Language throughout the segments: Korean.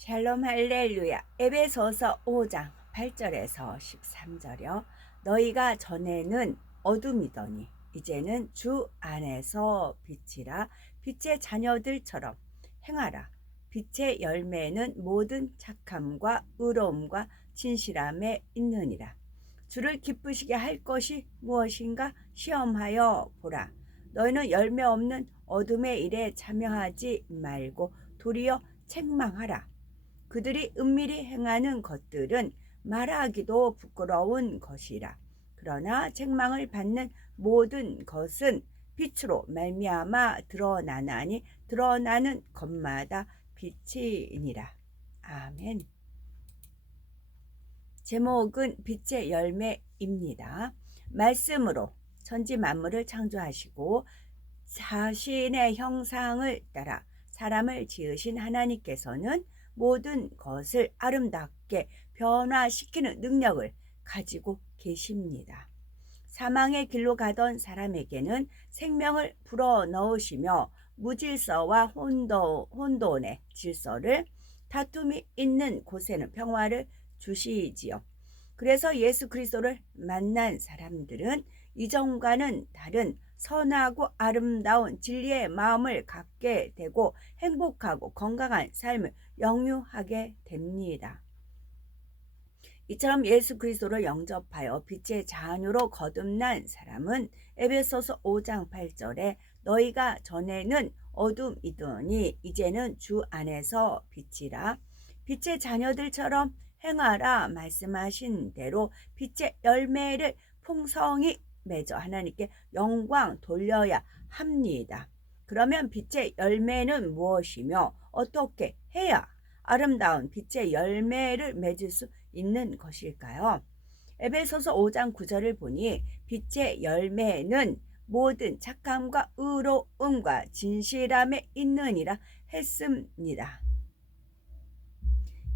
샬롬 할렐루야. 에베소서 5장 8절에서 13절이요. 너희가 전에는 어둠이더니 이제는 주 안에서 빛이라. 빛의 자녀들처럼 행하라. 빛의 열매는 모든 착함과 의로움과 진실함에 있느니라. 주를 기쁘시게 할 것이 무엇인가 시험하여 보라. 너희는 열매 없는 어둠의 일에 참여하지 말고 도리어 책망하라. 그들이 은밀히 행하는 것들은 말하기도 부끄러운 것이라. 그러나 책망을 받는 모든 것은 빛으로 말미암아 드러나나니 드러나는 것마다 빛이니라. 아멘. 제목은 빛의 열매입니다. 말씀으로 천지 만물을 창조하시고 자신의 형상을 따라 사람을 지으신 하나님께서는 모든 것을 아름답게 변화시키는 능력을 가지고 계십니다. 사망의 길로 가던 사람에게는 생명을 불어넣으시며 무질서와 혼돈의 질서를, 다툼이 있는 곳에는 평화를 주시지요. 그래서 예수 그리스도를 만난 사람들은 이전과는 다른 선하고 아름다운 진리의 마음을 갖게 되고 행복하고 건강한 삶을 영유하게 됩니다. 이처럼 예수 그리스도를 영접하여 빛의 자녀로 거듭난 사람은 에베소서 5장 8절에 너희가 전에는 어둠이더니 이제는 주 안에서 빛이라. 빛의 자녀들처럼 행하라 말씀하신 대로 빛의 열매를 풍성히 맺어 하나님께 영광 돌려야 합니다. 그러면 빛의 열매는 무엇이며 어떻게 해야 아름다운 빛의 열매를 맺을 수 있는 것일까요? 에베소서 5장 9절을 보니 빛의 열매는 모든 착함과 의로움과 진실함에 있느니라 했습니다.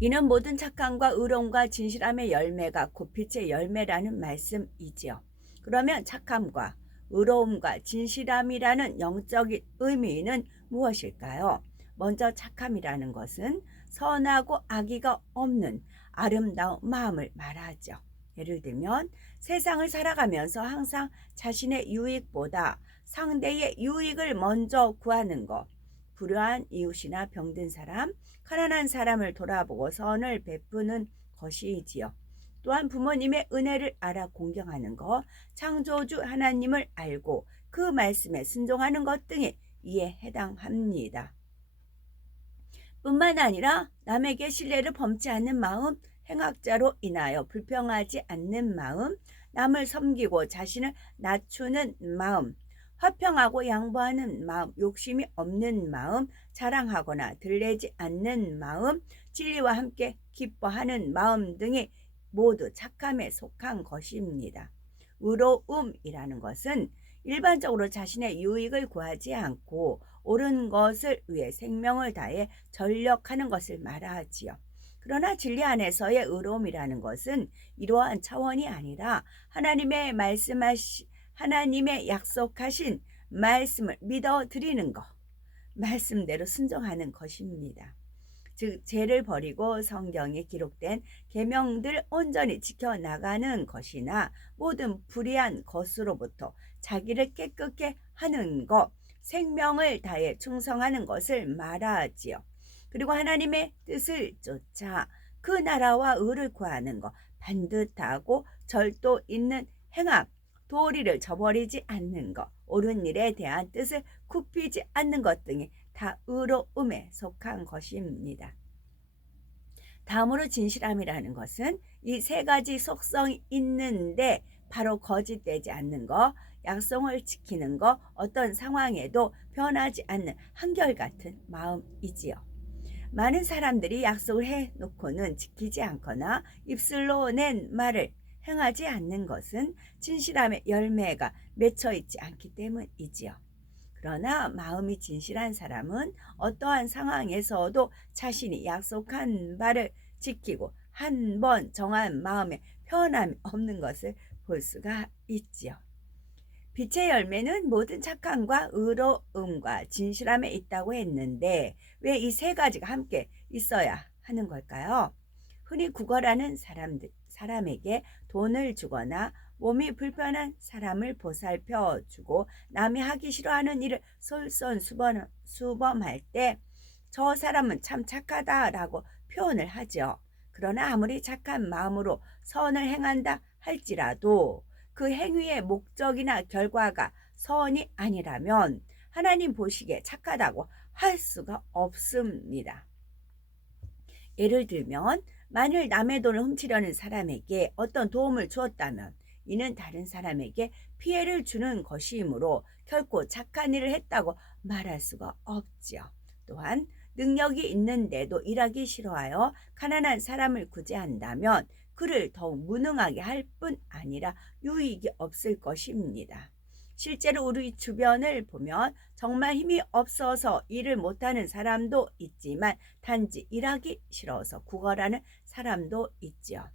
이는 모든 착함과 의로움과 진실함의 열매가 곧 빛의 열매라는 말씀이지요. 그러면 착함과 의로움과 진실함이라는 영적인 의미는 무엇일까요? 먼저 착함이라는 것은 선하고 악의가 없는 아름다운 마음을 말하죠. 예를 들면 세상을 살아가면서 항상 자신의 유익보다 상대의 유익을 먼저 구하는 것, 불효한 이웃이나 병든 사람, 가난한 사람을 돌아보고 선을 베푸는 것이지요. 또한 부모님의 은혜를 알아 공경하는 것, 창조주 하나님을 알고 그 말씀에 순종하는 것 등이 이에 해당합니다. 뿐만 아니라 남에게 신뢰를 범치 않는 마음, 행악자로 인하여 불평하지 않는 마음, 남을 섬기고 자신을 낮추는 마음, 화평하고 양보하는 마음, 욕심이 없는 마음, 자랑하거나 들레지 않는 마음, 진리와 함께 기뻐하는 마음 등이 모두 착함에 속한 것입니다. 의로움이라는 것은 일반적으로 자신의 유익을 구하지 않고 옳은 것을 위해 생명을 다해 전력하는 것을 말하지요. 그러나 진리 안에서의 의로움이라는 것은 이러한 차원이 아니라 하나님의 약속하신 말씀을 믿어드리는 것, 말씀대로 순종하는 것입니다. 즉 죄를 버리고 성경에 기록된 계명들 온전히 지켜나가는 것이나 모든 불의한 것으로부터 자기를 깨끗게 하는 것, 생명을 다해 충성하는 것을 말하지요. 그리고 하나님의 뜻을 쫓아 그 나라와 의를 구하는 것, 반듯하고 절도 있는 행함, 도리를 저버리지 않는 것, 옳은 일에 대한 뜻을 굽히지 않는 것 등이 다 의로움에 속한 것입니다. 다음으로 진실함이라는 것은 이 세 가지 속성이 있는데 바로 거짓되지 않는 것, 약속을 지키는 것, 어떤 상황에도 변하지 않는 한결같은 마음이지요. 많은 사람들이 약속을 해놓고는 지키지 않거나 입술로 낸 말을 행하지 않는 것은 진실함의 열매가 맺혀 있지 않기 때문이지요. 그러나 마음이 진실한 사람은 어떠한 상황에서도 자신이 약속한 바를 지키고 한 번 정한 마음에 변함이 없는 것을 볼 수가 있지요. 빛의 열매는 모든 착함과 의로움과 진실함에 있다고 했는데 왜 이 세 가지가 함께 있어야 하는 걸까요? 흔히 구걸하는 사람에게 돈을 주거나 몸이 불편한 사람을 보살펴 주고 남이 하기 싫어하는 일을 솔선수범할 때 저 사람은 참 착하다라고 표현을 하죠. 그러나 아무리 착한 마음으로 선을 행한다 할지라도 그 행위의 목적이나 결과가 선이 아니라면 하나님 보시기에 착하다고 할 수가 없습니다. 예를 들면 만일 남의 돈을 훔치려는 사람에게 어떤 도움을 주었다면 이는 다른 사람에게 피해를 주는 것이므로 결코 착한 일을 했다고 말할 수가 없지요. 또한 능력이 있는데도 일하기 싫어하여 가난한 사람을 구제한다면 그를 더욱 무능하게 할 뿐 아니라 유익이 없을 것입니다. 실제로 우리 주변을 보면 정말 힘이 없어서 일을 못하는 사람도 있지만 단지 일하기 싫어서 구걸하는 사람도 있지요.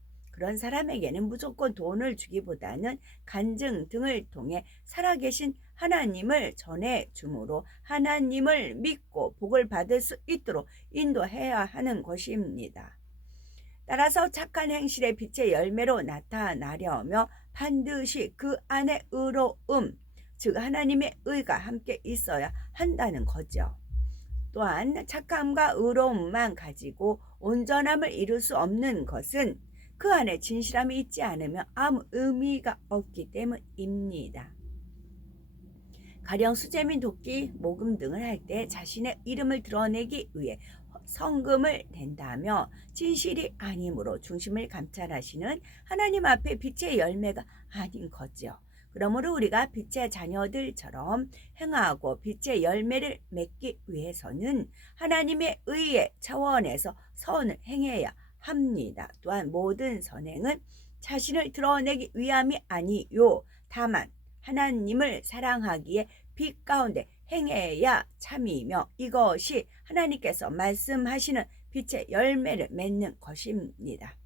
그런 사람에게는 무조건 돈을 주기보다는 간증 등을 통해 살아계신 하나님을 전해주므로 하나님을 믿고 복을 받을 수 있도록 인도해야 하는 것입니다. 따라서 착한 행실의 빛의 열매로 나타나려면 반드시 그 안에 의로움, 즉 하나님의 의가 함께 있어야 한다는 거죠. 또한 착함과 의로움만 가지고 온전함을 이룰 수 없는 것은 그 안에 진실함이 있지 않으면 아무 의미가 없기 때문입니다. 가령 수재민, 도끼, 모금 등을 할 때 자신의 이름을 드러내기 위해 성금을 낸다며 진실이 아니므로 중심을 감찰하시는 하나님 앞에 빛의 열매가 아닌 거죠. 그러므로 우리가 빛의 자녀들처럼 행하고 빛의 열매를 맺기 위해서는 하나님의 의의 차원에서 선을 행해야 합니다. 또한 모든 선행은 자신을 드러내기 위함이 아니요 다만 하나님을 사랑하기에 빛 가운데 행해야 참이며 이것이 하나님께서 말씀하시는 빛의 열매를 맺는 것입니다.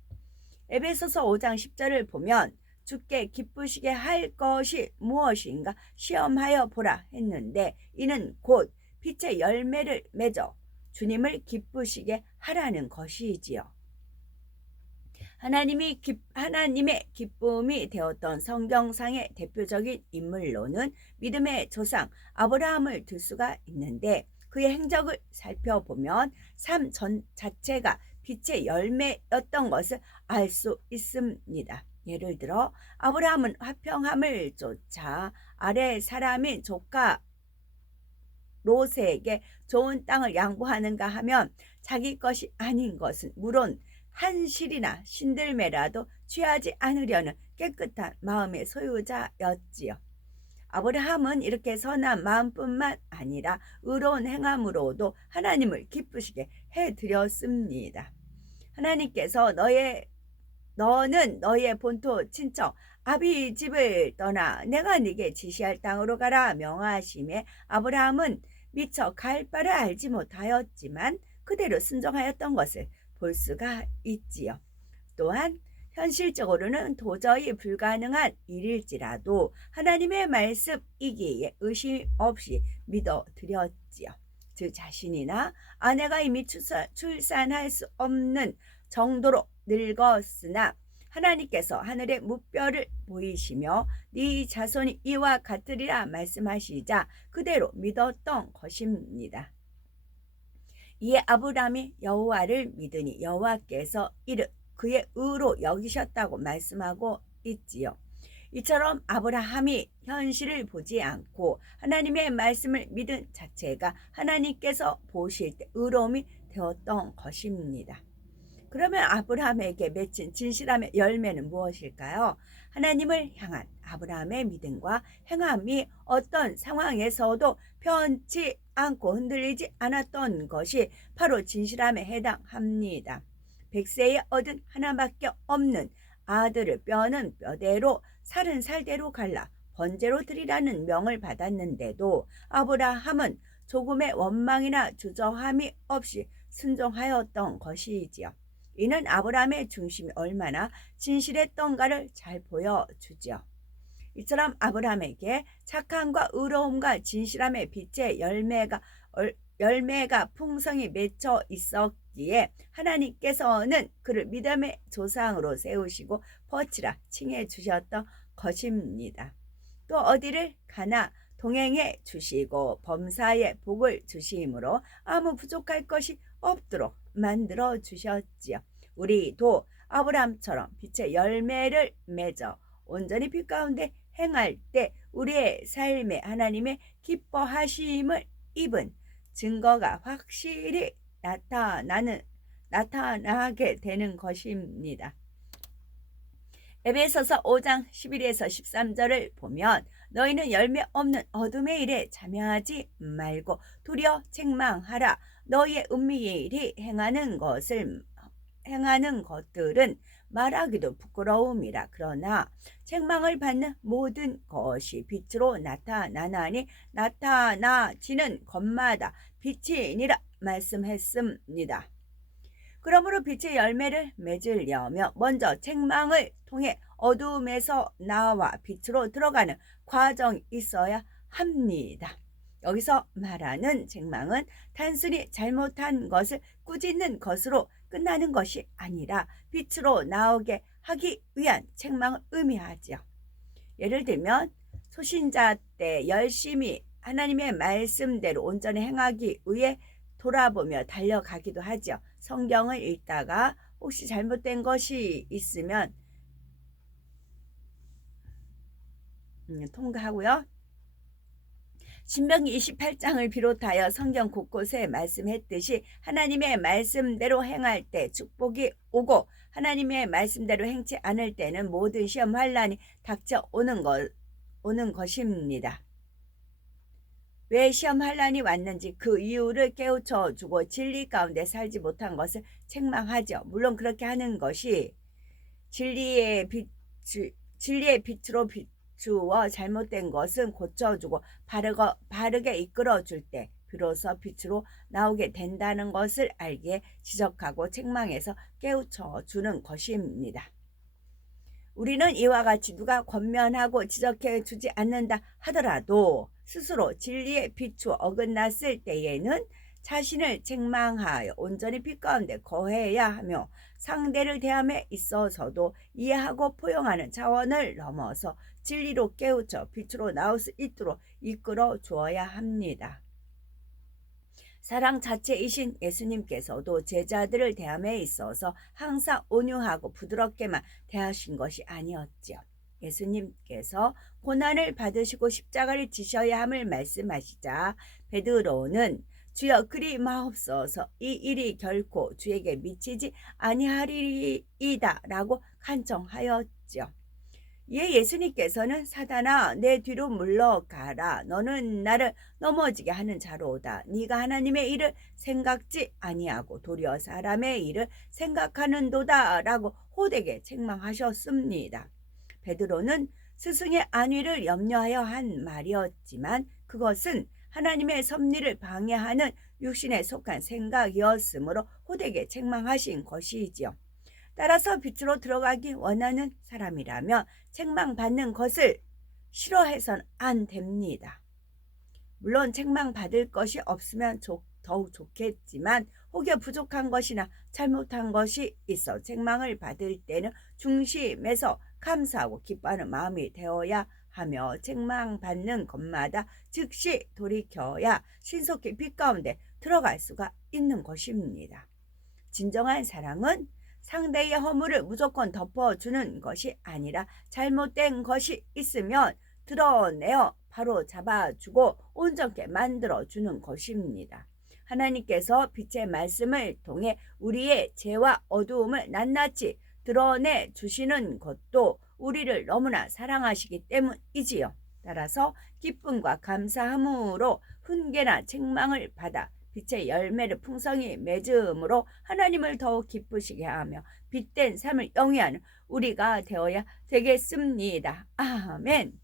에베소서 5장 10절을 보면 주께 기쁘시게 할 것이 무엇인가 시험하여 보라 했는데 이는 곧 빛의 열매를 맺어 주님을 기쁘시게 하라는 것이지요. 하나님의 기쁨이 되었던 성경상의 대표적인 인물로는 믿음의 조상 아브라함을 들 수가 있는데 그의 행적을 살펴보면 삶 자체가 빛의 열매였던 것을 알 수 있습니다. 예를 들어 아브라함은 화평함을 쫓아 아래 사람인 조카 롯에게 좋은 땅을 양보하는가 하면 자기 것이 아닌 것은 물론 한 실이나 신들매라도 취하지 않으려는 깨끗한 마음의 소유자였지요. 아브라함은 이렇게 선한 마음뿐만 아니라 의로운 행함으로도 하나님을 기쁘시게 해드렸습니다. 하나님께서 너는 너의 본토 친척 아비 집을 떠나 내가 네게 지시할 땅으로 가라 명하심에 아브라함은 미처 갈 바를 알지 못하였지만 그대로 순종하였던 것을 볼 수가 있지요. 또한 현실적으로는 도저히 불가능한 일일지라도 하나님의 말씀이기에 의심 없이 믿어드렸지요. 즉 자신이나 아내가 이미 출산할 수 없는 정도로 늙었으나 하나님께서 하늘의 무뼈를 보이시며 네 자손이 이와 같으리라 말씀하시자 그대로 믿었던 것입니다. 이에 아브라함이 여호와를 믿으니 여호와께서 이를 그의 의로 여기셨다고 말씀하고 있지요. 이처럼 아브라함이 현실을 보지 않고 하나님의 말씀을 믿은 자체가 하나님께서 보실 때 의로움이 되었던 것입니다. 그러면 아브라함에게 맺힌 진실함의 열매는 무엇일까요? 하나님을 향한 아브라함의 믿음과 행함이 어떤 상황에서도 변치 않고 흔들리지 않았던 것이 바로 진실함에 해당합니다. 백세에 얻은 하나밖에 없는 아들을 뼈는 뼈대로 살은 살대로 갈라 번제로 드리라는 명을 받았는데도 아브라함은 조금의 원망이나 주저함이 없이 순종하였던 것이지요. 이는 아브라함의 중심이 얼마나 진실했던가를 잘 보여주죠. 이처럼 아브라함에게 착함과 의로움과 진실함의 빛의 열매가 풍성히 맺혀 있기에 하나님께서는 그를 믿음의 조상으로 세우시고 벗치라 칭해 주셨던 것입니다. 또 어디를 가나 동행해 주시고 범사에 복을 주심으로 아무 부족할 것이 없도록 만들어 주셨지요. 우리도 아브라함처럼 빛의 열매를 맺어 온전히 빛 가운데 행할 때 우리의 삶에 하나님의 기뻐하심을 입은 증거가 확실히 나타나게 되는 것입니다. 에베소서 5장 11에서 13절을 보면 너희는 열매 없는 어둠의 일에 참여하지 말고 도리어 책망하라. 너희의 은밀히 행하는 것들은 말하기도 부끄러움이라. 그러나 책망을 받는 모든 것이 빛으로 나타나나니 나타나지는 것마다 빛이니라 말씀했습니다. 그러므로 빛의 열매를 맺으려면 먼저 책망을 통해 어둠에서 나와 빛으로 들어가는 과정이 있어야 합니다. 여기서 말하는 책망은 단순히 잘못한 것을 꾸짖는 것으로 끝나는 것이 아니라 빛으로 나오게 하기 위한 책망을 의미하죠. 예를 들면 소신자 때 열심히 하나님의 말씀대로 온전히 행하기 위해 돌아보며 달려가기도 하죠. 성경을 읽다가 혹시 잘못된 것이 있으면 통과하고요. 신명기 28장을 비롯하여 성경 곳곳에 말씀했듯이 하나님의 말씀대로 행할 때 축복이 오고 하나님의 말씀대로 행치 않을 때는 모든 시험 환난이 닥쳐오는 것입니다. 왜 시험 환난이 왔는지 그 이유를 깨우쳐 주고 진리 가운데 살지 못한 것을 책망하죠. 물론 그렇게 하는 것이 진리의 빛으로 비추어 잘못된 것은 고쳐주고 바르게 이끌어줄 때 비로소 빛으로 나오게 된다는 것을 알기에 지적하고 책망해서 깨우쳐 주는 것입니다. 우리는 이와 같이 누가 권면하고 지적해 주지 않는다 하더라도 스스로 진리에 비추어 어긋났을 때에는 자신을 책망하여 온전히 빛 가운데 거해야 하며 상대를 대함에 있어서도 이해하고 포용하는 차원을 넘어서 진리로 깨우쳐 빛으로 나올 수 있도록 이끌어 주어야 합니다. 사랑 자체이신 예수님께서도 제자들을 대함에 있어서 항상 온유하고 부드럽게만 대하신 것이 아니었죠. 예수님께서 고난을 받으시고 십자가를 지셔야 함을 말씀하시자 베드로는 주여 그리 마옵소서 이 일이 결코 주에게 미치지 아니하리이다 라고 간청하였죠. 이에 예수님께서는 사단아 내 뒤로 물러가라. 너는 나를 넘어지게 하는 자로다. 네가 하나님의 일을 생각지 아니하고 도리어 사람의 일을 생각하는도다 라고 호되게 책망하셨습니다. 베드로는 스승의 안위를 염려하여 한 말이었지만 그것은 하나님의 섭리를 방해하는 육신에 속한 생각이었으므로 호되게 책망하신 것이지요. 따라서 빛으로 들어가기 원하는 사람이라면 책망받는 것을 싫어해서는 안 됩니다. 물론 책망받을 것이 없으면 더욱 좋겠지만 혹여 부족한 것이나 잘못한 것이 있어 책망을 받을 때는 중심에서 감사하고 기뻐하는 마음이 되어야 하며 책망받는 것마다 즉시 돌이켜야 신속히 빛 가운데 들어갈 수가 있는 것입니다. 진정한 사랑은 상대의 허물을 무조건 덮어주는 것이 아니라 잘못된 것이 있으면 드러내어 바로 잡아주고 온전케 만들어주는 것입니다. 하나님께서 빛의 말씀을 통해 우리의 죄와 어두움을 낱낱이 드러내 주시는 것도 우리를 너무나 사랑하시기 때문이지요. 따라서 기쁨과 감사함으로 훈계나 책망을 받아 빛의 열매를 풍성히 맺음으로 하나님을 더욱 기쁘시게 하며 빛된 삶을 영위하는 우리가 되어야 되겠습니다. 아멘.